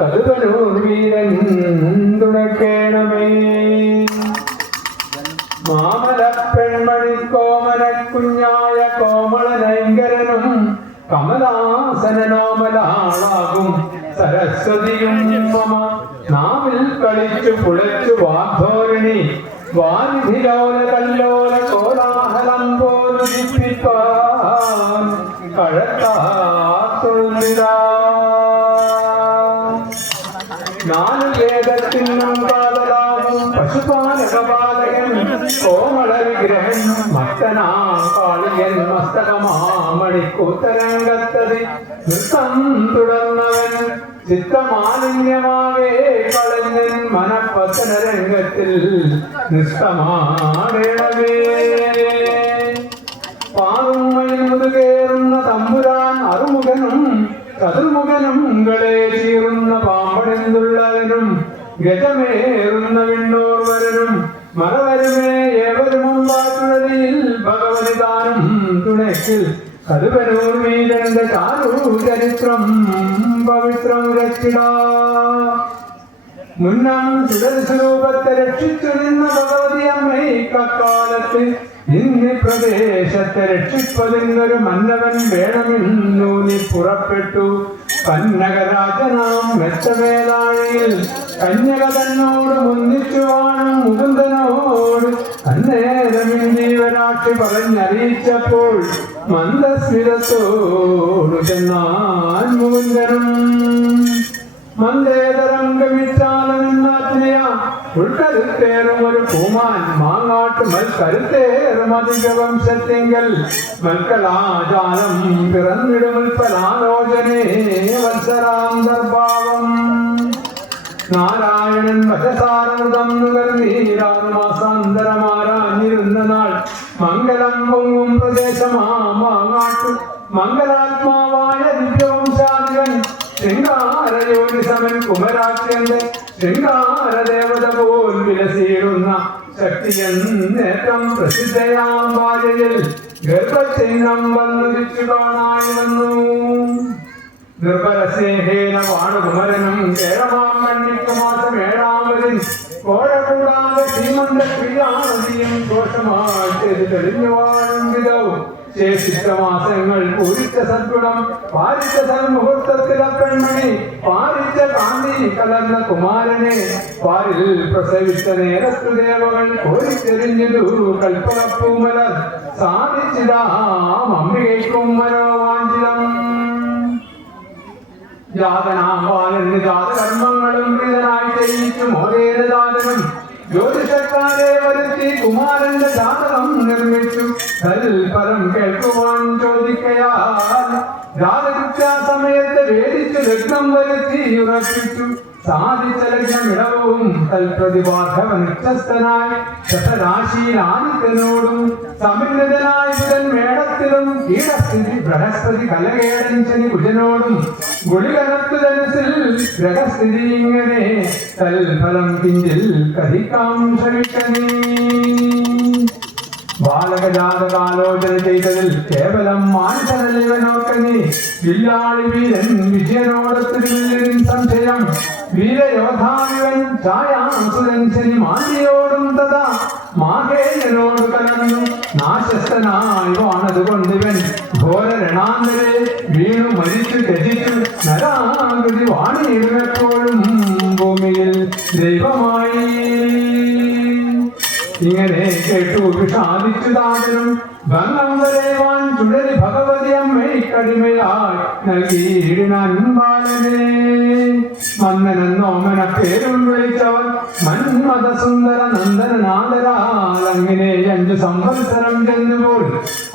കടുവനൂർ വീരൻ തുണക്കേണമേ. മാമല പെൺമണി കോമന കുഞ്ഞായ കോമളനൈങ്കരനും കമലാസനോമലാളാകും സരസ്വതിയും മമ നാവിൽ കളിച്ചു പുളച്ചു വാഗ്ധോരണി വാരിധിലോല കല്ലോല കോലാഹലം പോലുദിപ്പിപ്പാൻ കഴക്കാത്തുള്ളിതാ. നാലു വേദത്തിനും കാതലാവും പശുപാലകപാലകൻ കോമള വിഗ്രഹൻ മക്തനാം കാളിയൻ മസ്തകമാമണിക്കൂത്തരംഗത്തതി നൃത്തം തുടർന്നവൻ ചിത്തമാലിന്യമാകെ കളഞ്ഞൻ മനപ്പത്തന രംഗത്തിൽ നിഷ്ഠമാടേണമേ. പാറുമ്മയിൽ മുതുകേറുന്ന തമ്പുരാൻ അറുമുഖനും ചതുർമുഖനും കളെ ചീറുന്ന പാമ്പടിന്തുള്ളവനും ഗജമേറുന്ന വിണ്ണോർവരനും മറവരുമേ ഏവരുമുമ്പാറ്റുഴലിൽ ഭഗവതിദാനം തുണയ്ക്കിൽ കടുവനൂർ വീരന്റെ ചാരു ചരിത്രം പവിത്രം രക്ഷിടാ. മുന്നം ചുടൽ സ്വരൂപത്തെ രക്ഷിച്ചു നിന്ന ഭഗവതി അമ്മേ കക്കാലത്ത് ഇന്ന് പ്രദേശത്തെ രക്ഷിപ്പതിനൊരു മന്നവൻ വേണമെന്നൂന്നി പുറപ്പെട്ടു. പന്നകരാജനാം മെച്ചവേലാഴിയിൽ കന്യക തന്നോട് മുന്നിച്ചു വാണും മുകുന്ദനോട് അന്നേരമിൻ ജീവനാക്ഷി പറഞ്ഞറിയിച്ചപ്പോൾ മന്ദസ്മിതത്തോടു ചെന്നാൻ മുകുന്ദനും. മന്ദേതരംഗമിച്ചാലെന്നാജ്ഞയ ഉൾക്കരുത്തേറും ഒരു പൂമാൻ മാങ്ങാട്ട് മൽക്കരുത്തേറും അധിക വംശത്തിങ്കൽ മൽക്കലാചാരം പിറന്നിടുമുൽപ്പലാലോചനേ വത്സരാന്തർഭാവം. നാരായണൻ വശസാരമൃതം നുകർന്നീരാറ് മാസാന്തരമാരാഞ്ഞിരുന്ന നാൾ മംഗളം പൊങ്ങും പ്രദേശമാങ്ങാട്ടു മംഗലാത്മാവായ ദിവ്യവംശാധികൻ ശൃംഗാരയോനി സമൻ കുമരാക്ഷ്യന്റെ ശൃംഗാരദേവത പോൽ വിലസീടുന്ന ശക്തിയെന്നേറ്റം പ്രസിദ്ധയാം ഭാര്യയിൽ ഗർഭചിഹ്നം വന്നുദിച്ചു കാണായി വന്നു. നിർഭരസ്നേഹേന വാണുകുമരനും കേരളമാം മണ്ണിക്ക് മാസം 7-ാമതിൽ കോഴ കൂടാതെ ശ്രീമന്ത ക്രിയാനദിയും ദോഷമായി ചെയ്ത് തെളിഞ്ഞു വാഴും വിധവും ശേഷിച്ച മാസങ്ങൾ പൂരിച്ച സദ്ഗുണം പാലിച്ച സന്മുഹൂർത്തത്തിലെ പെൺമണി പാലിച്ച കാന്തി കലർന്ന കുമാരനെ പാലിൽ പ്രസവിച്ച നേരത്തു ദേവകൾ കോരിത്തെരിഞ്ഞതു കൽപ്പകപ്പൂമലർ സാധിച്ചിതാം അംബികയ്ക്കും മനോവാഞ്ചിതം. ജാതനാവാനെന്ന് ജാതകർമ്മങ്ങളും പ്രീതനായി ചെയ്യിച്ചു മോദേനജാതനും ജ്യോതിഷക്കാരെ വരുത്തി കുമാരന്റെ ജാതകം നിർമ്മിച്ചു. തൽഫലം കേൾക്കുവാൻ ചോദിക്കയാൽ ജാതകൃത്യാസമയത്ത് വേദിച്ചു ലഗ്നം വരുത്തി ഉറപ്പിച്ചു. സാധിച്ച ലഗ്നമിടവും തൽപ്രതിപാഠവൻ ഉച്ചസ്ഥനായി ശതരാശിയിലാദിത്യനോടും സമിന്നതനായി ബുധൻ മേടത്തിലും കീടസ്ഥിതി ബൃഹസ്പതി കലകേടൻ ശനി കുജനോടും ഗുളികനത്തുതനുസിൽ ഗ്രഹസ്ഥിതി ഇങ്ങനെ തൽഫലം കിഞ്ചിൽ കഥിക്കാം ശ്രമിക്കണേ. ബാലകജാതകാലോചന ചെയ്തതിൽ കേവലം മാനസനലിവനോക്കനി വില്ലാളി വീരൻ വിജയനോടൊത്തിരിവില്ലിൻ സംശയം വീരയോധാവിവൻ ഛായാസുരൻ ശനി മാലിയോടും തഥാ മാഹേയനോട് കലർന്നു നാശസ്ഥനായി വാണതുകൊണ്ടിവൻ ഘോര രണാന്തരെ വീണു മരിച്ചു ത്യജിച്ചു നരാകൃതി വാണിയിരുന്നെപ്പോഴും ഭൂമിയിൽ ദൈവമായി. ഇങ്ങനെ കേട്ടു വിഷാദിച്ചു താതനും ഭംഗം വരേവാൻ ചുഴലി ഭഗവതി അമ്മയ്ക്കടിമയായി നൽകിയിടിനാൻ ബാലനെ. മന്ദനെന്നോമന പേരും വിളിച്ചവൻ മന്മഥസുന്ദര നന്ദനാദരാൽ അങ്ങനെ 5 സംവത്സരം ചെന്നുപോൽ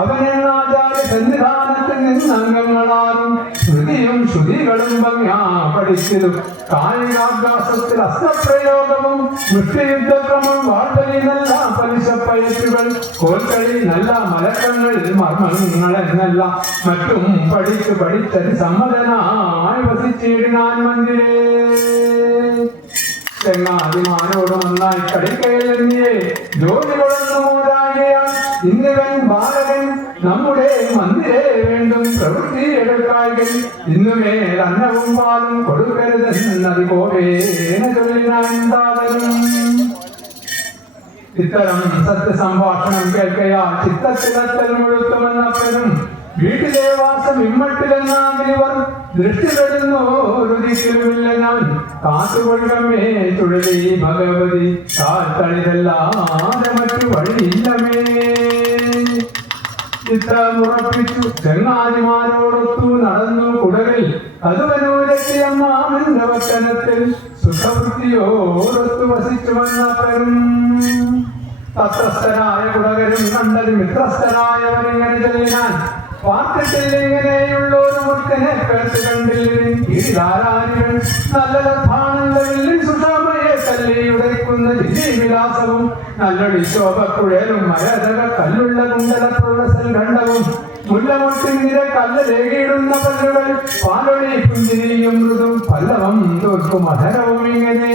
അവനെ ആചാര്യ സന്നിധാനത്തിൽ നിന്ന് അംഗങ്ങളാലും ശ്രുതിയും ശ്രുതികളും ഭംഗ്യാ പഠിച്ചതും കായികാഭ്യാസത്തിൽ അസ്ത്രപ്രയോഗവും മുഷ്ടിയുദ്ധക്രമം വാഴ്ത്തലി നല്ല പലിശപ്പയറ്റുകൾ കോൽക്കളി നല്ല മലക്കങ്ങൾ മർമ്മങ്ങൾ എന്നല്ല മറ്റും പഠിച്ചത് സമ്മതനായി വസിച്ചിടിനാൻ മന്ദിരേ. ചെങ്ങാതിമാനോട് നന്നായി കളിക്കയിലെന്നിയേ ജോലി കൊള്ളുന്നു മോരാകിയാൽ ഇന്നിവൻ ബാലകൻ നമ്മുടെ മന്ദിരേ വേണ്ടും പ്രവൃത്തി എടുക്കായിൽ ഇന്നുമേ അന്നവും പാലും കൊടുക്കരുതെന്നതുപോലെ ചൊല്ലിനാണ്ടാകലും. ഇത്തരം സത്യസംഭാഷണം കേൾക്കയാ ചിത്തത്തിലത്തൽ മുഴുത്തുമെന്നപ്പനും വീട്ടിലെ വാസം ഇമ്മട്ടിലെന്നാകിലിവർ ദൃഷ്ടി വരുന്നോരുതിക്കുമില്ല ഞാൻ കാത്തുകൊള്ളമേ ചുഴലി ഭഗവതി താഴ്ത്തളിതല്ലാതെ മറ്റു വഴിയില്ലമേ. ചിത്രമുറപ്പിച്ചു ചങ്ങാതിമാരോടൊത്തു നടന്നു കുടകിൽ അതുവനൂരെത്തിയമ്മാമന്റെ വച്ചനത്തിൽ സുഖവൃത്തിയോടൊത്തു വസിച്ചു വന്നപ്പനും തത്രസ്ഥരായ കുടകരും കണ്ടത് മിത്രസ്ഥരായവരിങ്ങനെ ചൊല്ലിനാൻ പാർട്ടിട്ടില്ലിങ്ങനെയുള്ളൊരു മുർക്കനെ കേട്ട് കണ്ടില്ലിൻ നല്ല ലഭാണങ്ങളിൽ സുഷാമയെ തല്ലി ഉടയ്ക്കുന്ന ജില്ലവിലാസവും നല്ലൊടി ശോഭക്കുഴലും മരതക കല്ലുള്ള കുണ്ടലപ്രൊളസൽ ഖണ്ഡവും മുല്ലമൊട്ടിങ്ങിരെ കല്ല് രേഖയിടുന്ന പല്ലുകൾ പാലൊടി പുഞ്ചിരിയും മൃദും പല്ലവം തോൽക്കും അധരവും ഇങ്ങനെ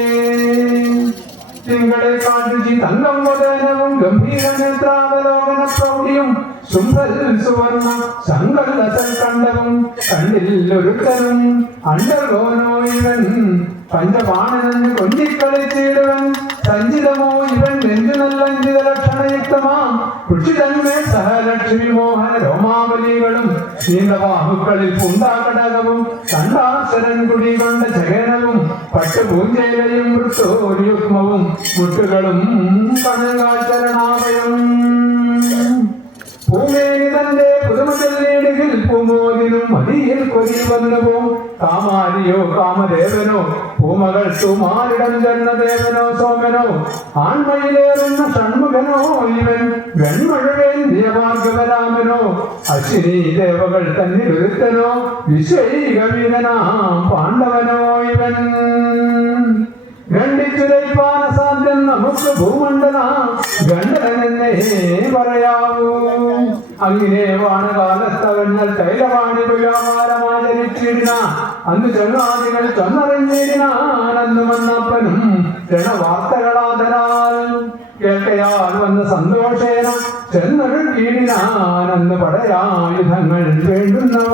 തിങ്കളെ കാട്ടുചി തങ്കം വദനവും ഗംഭീര നേത്രാവലോകന പ്രൗഢിയും ശുംഭൽ സുവർണ സങ്കല്ലസൽ കണ്ടവും കണ്ടില്ലൊരുത്തനും അണ്ടർഗോനോ ഇവൻ പഞ്ചപാണനെന്ന് കൊഞ്ചിക്കളിച്ചിടുവൻ സഞ്ചിതമോ ഇവൻ നെഞ്ചു നല്ലഞ്ചിത ലക്ഷണയുക്തമാം കുഷിതന്മേ സഹലക്ഷ്മി മോഹന രോമാവലികളും നീണ്ടബാഹുക്കളിൽ പൂണ്ടാകടകവും കണ്ടാശരൻ കുടി കൊണ്ട ജഗനവും പട്ടുപൂഞ്ചേലയും വൃത്തോര്യുഗ്മവും മുട്ടുകളും കണകാചരണാവയം പൂമേനി തന്റെ പുതുമചൊല്ലിടുകിൽ പൂമോദിനും മതിയിൽ കൊതി വന്നുവോ കാമാരിയോ കാമദേവനോ പൂമകൾ സുമാരിടം ജന്മദേവനോ സോമനോ ആൺമയിലേറുന്ന ഷൺമുഖനോ ഇവൻ വെൺമഴുവേന്തിയ ഭാർഗവരാമനോ അശ്വിനി ദേവകൾ തന്നെ വിരുദ്ധനോ വിശ്വൈകവീരനാം പാണ്ഡവനോ ഇവൻ ഖണ്ഡിച്ചുരയ്പാന സാധ്യം നമുക്ക് ഭൂമണ്ഡല ഖണ്ഡനെന്നേ പറയാവൂ. അങ്ങനെ വാണകാലത്തവങ്ങൾ തൈലവാണി വ്യാപാരമാചരിച്ചിരുന്ന അന്ന് ചങ്ങാതികൾ ചൊന്നറിഞ്ഞിരുന്നാനന്ന് വന്നപ്പനും രണവാർത്തകളാതരാൽ കേൾക്കയാൽ വന്ന സന്തോഷേന ചെന്നൊഴുകിയിടിനാനന്ന് പടയായുധങ്ങൾ വേണ്ടുന്നവ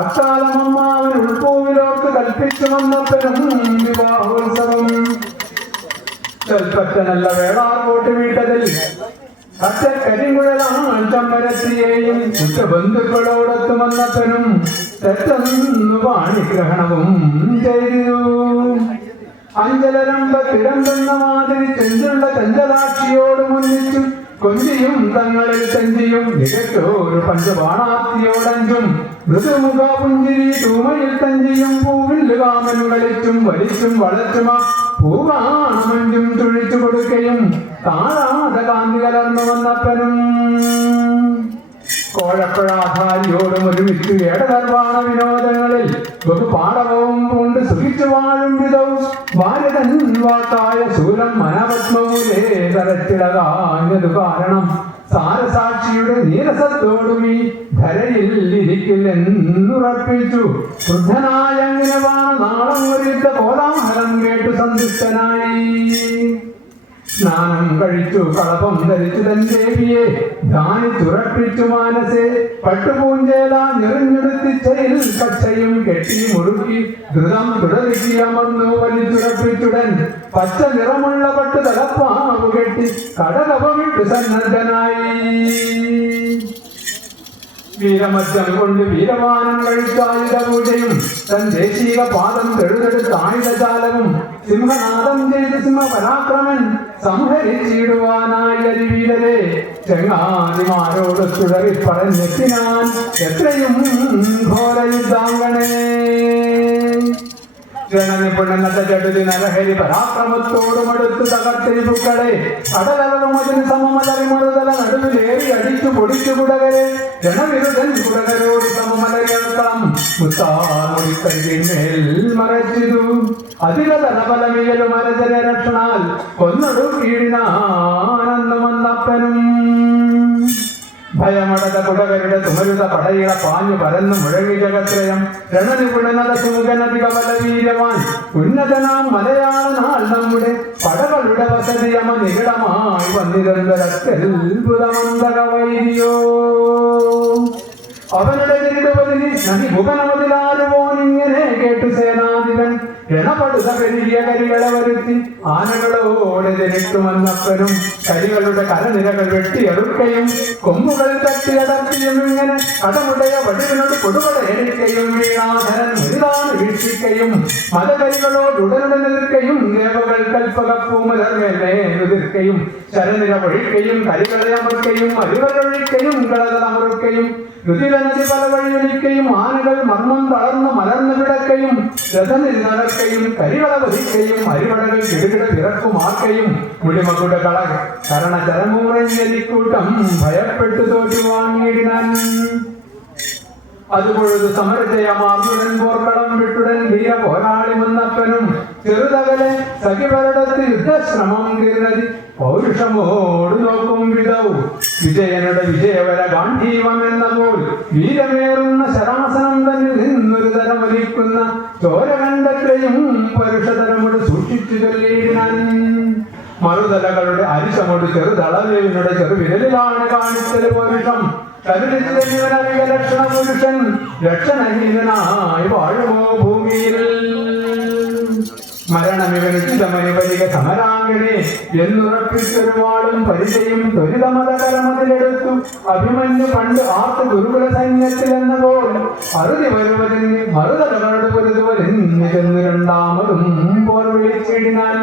അക്കാലമമ്മാവൻ ഉൾപ്പൂവിലോട്ട് കൽപ്പിച്ചു വന്നപ്പനും വിവാഹോത്സവം ചെൽപ്പറ്റനല്ല വേളാർകോട്ട് വീട്ടതിൽ കരിങ്കുഴലാണ് ചമ്മരത്തിയെയും കുറ്റബന്ധുക്കളോടൊത്തു വന്നപ്പനും തെറ്റൊന്നു പാണിഗ്രഹണവും ചെയ്തു. അഞ്ചലരമ്പത്തിരമ്പെന്ന മാതിരി ചെഞ്ചുള്ള ചഞ്ചലാക്ഷിയോട് മുന്നിച്ചു കൊഞ്ചിയും തങ്ങളിൽ തെഞ്ചിയും മികച്ചോരു പഞ്ചബാണാത്തിയോടഞ്ചും മൃദുമുഖ പുഞ്ചിരി തൂമയിൽ തഞ്ചിയും പൂവില്ലു കാമനു കളിച്ചും വലിച്ചും വളച്ചുമ പൂവാണമഞ്ചും തുഴിച്ചു കൊടുക്കയും താഴാത കാന്തി കലർന്നു വന്നപ്പനും കോഴപ്പഴാധാരിയോടും ഒരുമിച്ച് ഏടകർവാണ വിനോദങ്ങളിൽ ബഹുപാഠവും കൊണ്ട് സുഖിച്ചു വാഴും വിധവും ഭാരതൻ വാക്കായ ശൂലം മനപത്മൂലേ തരത്തിളകാഞ്ഞതു കാരണം സാരസാക്ഷിയുടെ നീരസത്തോടും ഈ ധരയിൽ ഇരിക്കില്ലെന്നുറപ്പിച്ചു. വൃദ്ധനായ അങ്ങനെ നാളം ഒരുത്ത കോലാഹലം കേട്ടു സന്തുഷ്ടനായി സ്നാനം കഴിച്ചു കളപം ധരിച്ചു തൻ ദേവിയെ ധാനിച്ചുറപ്പിച്ചു മാനസെ പട്ടുപൂഞ്ചേല ഞെറിഞ്ഞെടുത്തിച്ചയിൽ കച്ചയും കെട്ടി മുറുക്കി ധൃതം തുടരുക്കി അമർന്നു വലിച്ചുറപ്പിച്ചുടൻ പച്ച നിറമുള്ള പട്ടു തലപ്പാവ് കെട്ടി കടകപമിട്ടു സന്നദ്ധനായി വീരമദ്യം കൊണ്ട് വീരമാനം കഴിച്ചായുധ പൂജയും തൻ ദേശീയ പാദം തെഴുതെടുത്ത് ആയുധജാലവും സിംഹനാദം ചെയ്ത് സിംഹപരാക്രമൻ സംഹരിച്ചിടുവാനായി അരിവീരരെ ചെങ്ങാതിമാരോട് തുടരി പറഞ്ഞെത്തിനാൻ എത്രയും ഘോരയുദ്ധാംഗണേ. ണനിപുണനത്ത ചടുതി നരഹരി പരാക്രമത്തോടുമടുത്ത് തകർത്തിരിപ്പുക്കളെ കടലറും അതിന് സമമലറി മുഴുതല നടുവിലേറി അടിച്ചു പൊടിച്ചു കുടകരെ ജനവിരുദ്ധൻ കുടകരോട് സമമലയർത്താം മുത്താമൊഴിക്കഴിമേൽ മറച്ചിതു അതില തലബലമിയലും മരജന രക്ഷണാൽ കൊന്നൊടു കീഴിനാനന്ദം വന്നപ്പനും ഭയമടത കുടകരുടെ തുമരുത പടയിള പാഞ്ഞു പരന്നു മുഴങ്ങി ജഗത്രയം രണനിപുണനത സൂകനധിക ബലവീര്യവാൻ ഉന്നതനാം മലയാള നാൾ നമ്മുടെ പടകളുടെ വസതിയമ നികടമായി വന്നിരന്തരത്ഭുതമന്തക വൈരിയോ അവനുടെ തിരുവതിരി നദി മുഖനമതിലാരുവോനിങ്ങനെ കേട്ടു സേനാധിപൻ രണപടുത പെരുകിയ കരികളെ വരുത്തി ആനകളോടെ ജനിട്ടുമെന്നപ്പനും കരികളുടെ കരനിരകൾ വെട്ടിയെടുക്കുകയും കൊമ്പുകൾ തട്ടിയടർത്തിയും ഇങ്ങനെ കടമുടയ വടിവിനോട് കൊടുവട എണിക്കയും വീണാധരൻ മുരിതാണ് വീക്ഷിക്കയും മലകരികളോട് ഉടനുടെ നിൽക്കുകയും ദേവകൾ കൽപ്പകപ്പൂമലർമേലുതിർക്കയും ശരനിര പൊഴിക്കയും കരികളെ അമർക്കയും അരിവരൊഴിക്കയും കളകളമറുക്കയും രുതിരനദി പല വഴിയൊലിക്കയും ആനകൾ മർമ്മം തളർന്ന് മലർന്നു വിടക്കയും രഥനിൽ നടക്കയും കരികള വധിക്കയും അരിവടകൾ കിടുകിട പിറക്കുമാക്കയും മുടിമകുട കരണചരമുറഞ്ഞലിക്കൂട്ടം ഭയപ്പെട്ടു തോറ്റു വാങ്ങിയിടാൻ അതുപൊഴുതു സമരജയമാർന്നുടൻ പോർക്കളം വിട്ടുടൻ വീര പോരാളി വന്നപ്പനും ചെറുതകലെ സഖിപരടത്ത് യുദ്ധശ്രമം കീർണതി പൗരുഷമോട് നോക്കും വിധവും വിജയനുടെ വിജയവര ഗാന്ധീവം എന്ന പോൽ വീരമേറുന്ന ശരാസനം തന്നിൽ നിന്നൊരു തരമൊലിക്കുന്ന ചോരകണ്ഠത്തെയും പരുഷതരമോട് സൂക്ഷിച്ചു ചൊല്ലിയിടാൻ മറുതലകളുടെ അരിശമോട് ചെറുതളവിനുടെ ചെറുവിരലിലാണ് കാണിച്ചത് പൗരുഷം ലക്ഷണ പുരുഷൻ ലക്ഷണഹീനനായി വാഴുമോ ഭൂമിയിൽ മരണമിവനിതമനുപരിക സമരാംഗണേ എന്നുറപ്പിച്ചൊരു വാളും പരിചയും ത്വരിതമതകരമതിലെടുത്തു അഭിമന്യു പണ്ട് ആർത്ത് ഗുരുകുല സൈന്യത്തിലെന്ന പോൽ അറുതി വരുവതിന് മറുതലകളുടെ പൊരുതുവരെന്നു രണ്ടാമതും പോൽ വിളിച്ചിടിനാൻ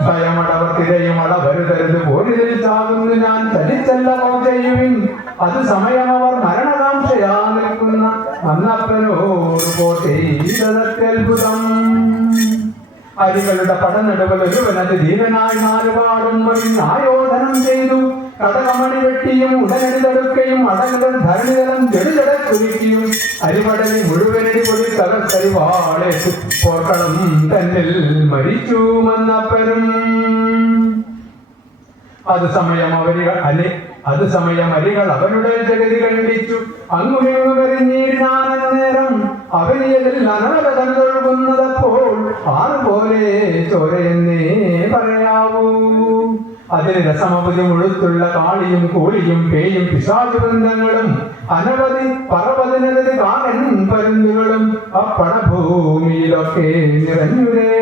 ഭയമടവർ തിരയും അടവരുതരുത് പോരിതിൽ ചാകുന്നു ഞാൻ ചലിച്ചല്ല ചെയ്യുവിൻ അത് സമയം അവർ മരണകാംക്ഷയാ നിൽക്കുന്ന അന്നപ്പനോട് പോട്ടെ അത്ഭുതം അരികളുടെ പടനെടുകൾ ഒരുവനത് ധീരനായി നാലുപാടും ആയോധനം ചെയ്തു കടകമണി വെട്ടിയും ഉടനടി തടുക്കയും അടങ്ങൾ ധരണിതലം ജടിലടക്കുരുക്കിയും അരിപടലി മുഴുവനടി പൊടി തകർക്കരിവാളേറ്റു പോർക്കളം തന്നിൽ മരിച്ചു മന്നപ്പനും അത് സമയം അരികൾ അവരുടെ ജഗതി കണ്ടിച്ചു അങ്ങുകരിഞ്ഞിരുന്നേരം അവരിയതിൽ അനവരതൊഴുകുന്നതപ്പോൾ ആറുപോലെ ചോരയെന്നേ പറയാവൂ അതിന് രസമപതി മുഴുത്തുള്ള കാളിയും കോളിയും പേയും പിശാചുബന്ധങ്ങളും അനവധി പറവതിനത് കാലൻ പരുന്തുകളും അപ്പണഭൂമിയിലൊക്കെ നിറഞ്ഞുരേ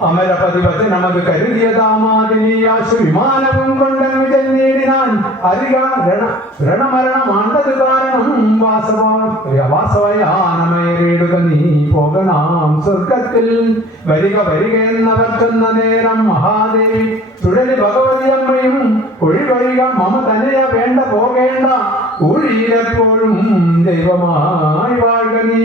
അമരപതിപതി നമുക്ക് കരുതിയതാമാതിനിയാശു വിമാനവും കൊണ്ടങ്ങ് ചെന്നേടിനാൻ അരിക രണമരണമാണ്ടത് കാരണം വാസവയാനമേറിയിടുക നീ പോകനാം സ്വർഗത്തിൽ വരിക എന്നവർ ചെന്ന നേരം മഹാദേവി ചുഴലി ഭഗവതി അമ്മയും ഒഴിവഴിക മമ തനയ വേണ്ട പോകേണ്ട ഒഴിയിലെപ്പോഴും ദൈവമായി വാഴുക നീ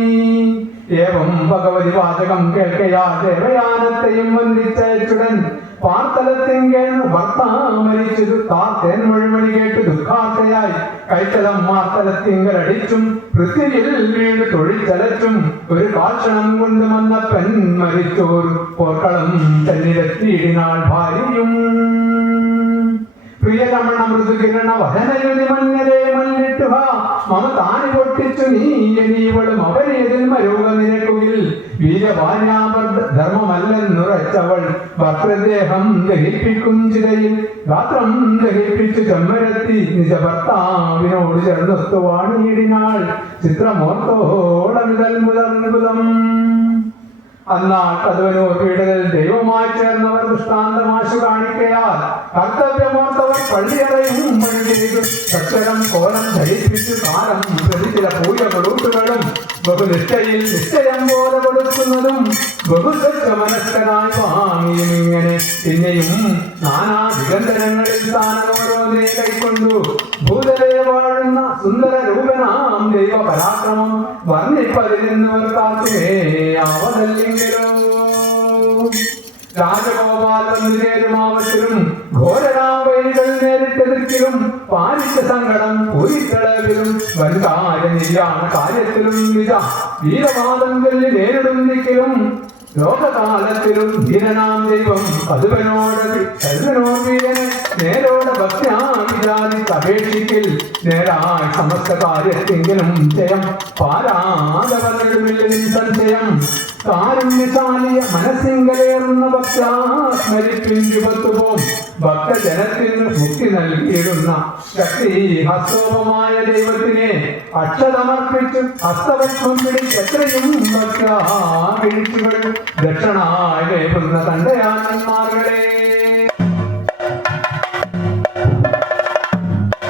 ഏവം ഭഗവതി വാചകം കേൾക്കയാ ദേവയാനത്തെയും വന്ദിച്ചുടൻ പാർത്തലത്തിങ്കേൻ ഭർത്താമരിച്ചതു താത്തേൻ മൊഴിമണി കേട്ടു ദുഃഖാർത്തയായി കൈത്തലം മാർത്തലത്തിങ്കൽ അടിച്ചും പൃഥ്വിയിൽ വീണ് തൊഴിച്ചലച്ചും ഒരു കാക്ഷണം കൊണ്ട് വന്നപ്പൻ മരിച്ചോരു പോർക്കളം തന്നിലെത്തിയിടിനാൾ ഭാര്യയും പ്രിയരമണ മൃദുകിരണ വഹനയുതി മഞ്ഞരേ മല്ലിട്ടുക മമ താനി പൊട്ടിച്ചു നീവളും അവരേതിൽ മരുക നിരക്കുകിൽ വീരഭാര്യാധർമ്മമല്ലെന്നുറച്ചവൾ ഭക്തദേഹം ദഹിപ്പിക്കും ചിതയിൽ ഗാത്രം ദഹിപ്പിച്ചു ചെമ്മരത്തി നിജ ഭർത്താവിനോട് ചേർന്നൊത്തു വാണിയിടിനാൾ ചിത്രമോർത്തോളമിതൽമുതൽമുതം അന്നാൾ കതുവനൂർ വീടുകളിൽ ദൈവമായി ചേർന്നവർ ദൃഷ്ടാന്തമാശു കാണിക്കയാൽ കർത്തവ്യമോർത്തവർ പള്ളിയറയും മണി ചെയ്തു സക്ഷരം കോലം ധരിപ്പിച്ചു കാലം പ്രതി ചില പൂജകളൂട്ടുകളും ബഹുനിഷ്ഠയിൽ നിശ്ചയം പോലെ കൊടുക്കുന്നതും ബഹുസ്വച്ഛ മനസ്കനായി വാങ്ങിയും ഇങ്ങനെ പിന്നെയും നാനാ ദിഗന്ധരങ്ങളിൽ സ്ഥാനമോരോന്നേ കൈക്കൊണ്ടു ഭൂതലേ വാഴുന്ന സുന്ദര രൂപനാം ദൈവ പരാക്രമം വർണ്ണിപ്പതിനെന്നവർ കാത്തുമേ ആവതല്ലെങ്കിലോ രാജഗോപാൽ വന്നിരുമാവത്തിലും ഘോരരാവൈകൾ നേരിട്ടെതിർക്കിലും പാലിച്ച സങ്കടം പൂരിക്കളവിലും വൻകാര്യ നിര്യാണ കാര്യത്തിലും വീരവാദം വെല്ലി നേരിടും ദിക്കിലും ലോകകാലത്തിലും ധീരനാം ദൈവം കതുവനോട് നേരോടെ ഭക്തിയാതി അപേക്ഷിക്കിൽ നേരായി സമസ്ത കാര്യത്തെങ്കിലും ജയം പാരാതവരുടെ സംശയം കാരുണ്യശാലിയ മനസ്സിങ്കലേറുന്ന ഭക്താസ്മരിപ്പിൻ രൂപത്തുപോം ഭക്തജനത്തിന് മുക്തി നൽകിയിടുന്ന ശക്തി ഹസ്തോപമായ ദൈവത്തിനെ അക്ഷതമർപ്പിച്ച് ഹസ്തപത്മം പിടിച്ചെത്രയും ഭക്താ വീഴ്ചകൾ ദക്ഷണായി വേകുന്ന തന്റെ ആനന്മാർകളെ